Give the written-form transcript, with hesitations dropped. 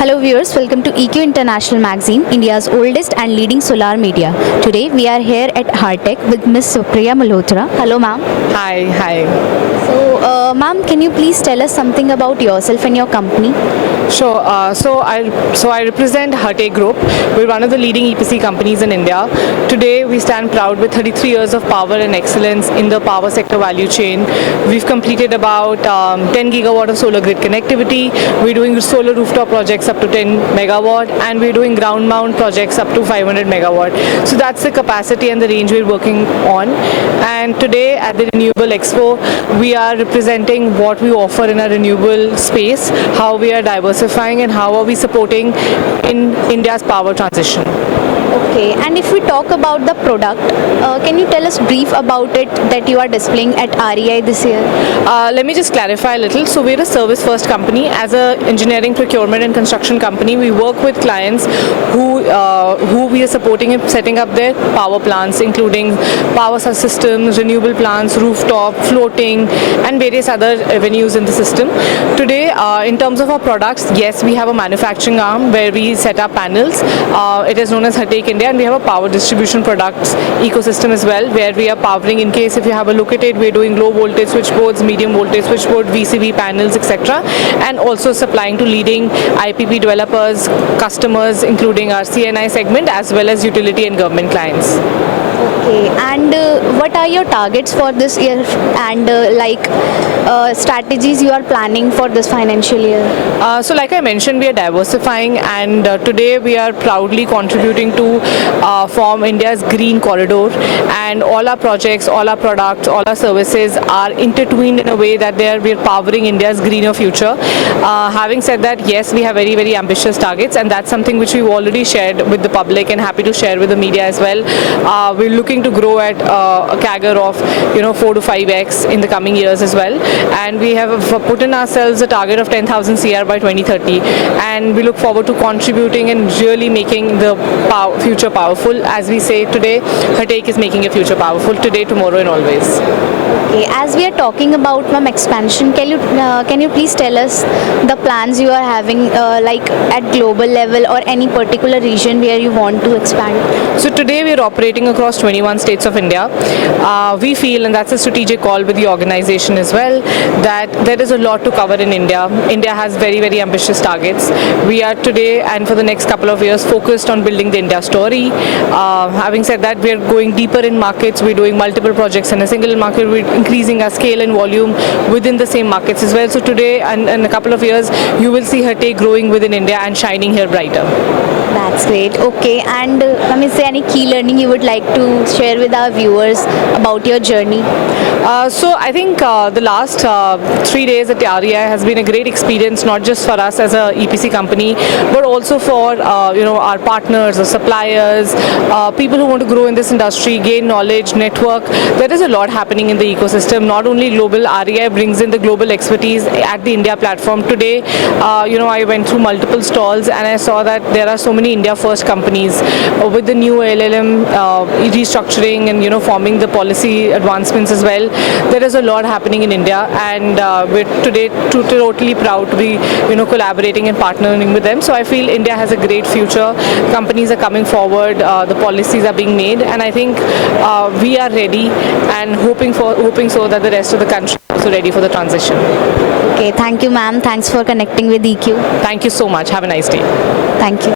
Hello viewers, welcome to EQ International Magazine, India's oldest and leading solar media. Today we are here at Hartech with Ms. Supriya Malhotra. Hello ma'am. Hi. So ma'am, can you please tell us something about yourself and your company? Sure. I represent Hartech Group. We're one of the leading EPC companies in India. Today we stand proud with 33 years of power and excellence in the power sector value chain. We've completed about 10 gigawatt of solar grid connectivity. We're doing solar rooftop projects up to 10 megawatt, and we're doing ground mount projects up to 500 megawatt. So that's the capacity and the range we're working on. And today at the Renewable Expo, we are representing what we offer in a renewable space, how we are diversifying and how are we supporting in India's power transition. Okay, and if we talk about the product, can you tell us brief about it that you are displaying at REI this year? Let me just clarify a little. So we're a service first company. As a engineering, procurement and construction company, we work with clients who we are supporting in setting up their power plants, including power systems, renewable plants, rooftop, floating and various other avenues in the system. Today, in terms of our products, yes, we have a manufacturing arm where we set up panels. It is known as Hartech India, and we have a power distribution products ecosystem as well, where we are powering, in case if you have a look at it, we're doing low voltage switchboards, medium voltage switchboard, VCB panels, etc. and also supplying to leading IPP developers, customers, including our CNI segment as well as utility and government clients. Okay, and what are your targets for this year and strategies you are planning for this financial year? So like I mentioned, we are diversifying, and today we are proudly contributing to form India's green corridor, and all our projects, all our products, all our services are intertwined in a way that we are powering India's greener future. Having said that, yes, we have very, very ambitious targets, and that's something which we've already shared with the public and happy to share with the media as well. We're looking to grow at a CAGR of 4 to 5x in the coming years as well, and we have put in ourselves a target of 10,000 CR by 2030, and we look forward to contributing and really making the future powerful. As we say today, Hartech is making a future powerful today, tomorrow and always. Okay, as we are talking about expansion, can you please tell us the plans you are having at global level or any particular region where you want to expand? So today we are operating across 21 states of India. We feel, and that's a strategic call with the organization as well, that there is a lot to cover in India. India has very, very ambitious targets. We are today and for the next couple of years focused on building the India story. Having said that, we are going deeper in markets. We're doing multiple projects in a single market. We're increasing our scale and volume within the same markets as well. So today and in a couple of years, you will see Hartech growing within India and shining here brighter. That's great. Okay, and is there any key learning you would like to share with our viewers about your journey? So I think the last 3 days at REI has been a great experience, not just for us as a EPC company, but also for our partners, our suppliers, people who want to grow in this industry, gain knowledge, network. There is a lot happening in the ecosystem. Not only global, REI brings in the global expertise at the India platform. Today, I went through multiple stalls and I saw that there are so many India first companies with the new LLM restructuring and forming the policy advancements as well. There is a lot happening in India, and we're today totally proud to be collaborating and partnering with them. So I feel India has a great future. Companies are coming forward, the policies are being made, and I think we are ready and hoping so that the rest of the country is also ready for the transition. Okay, thank you ma'am. Thanks for connecting with EQ. Thank you so much. Have a nice day. Thank you.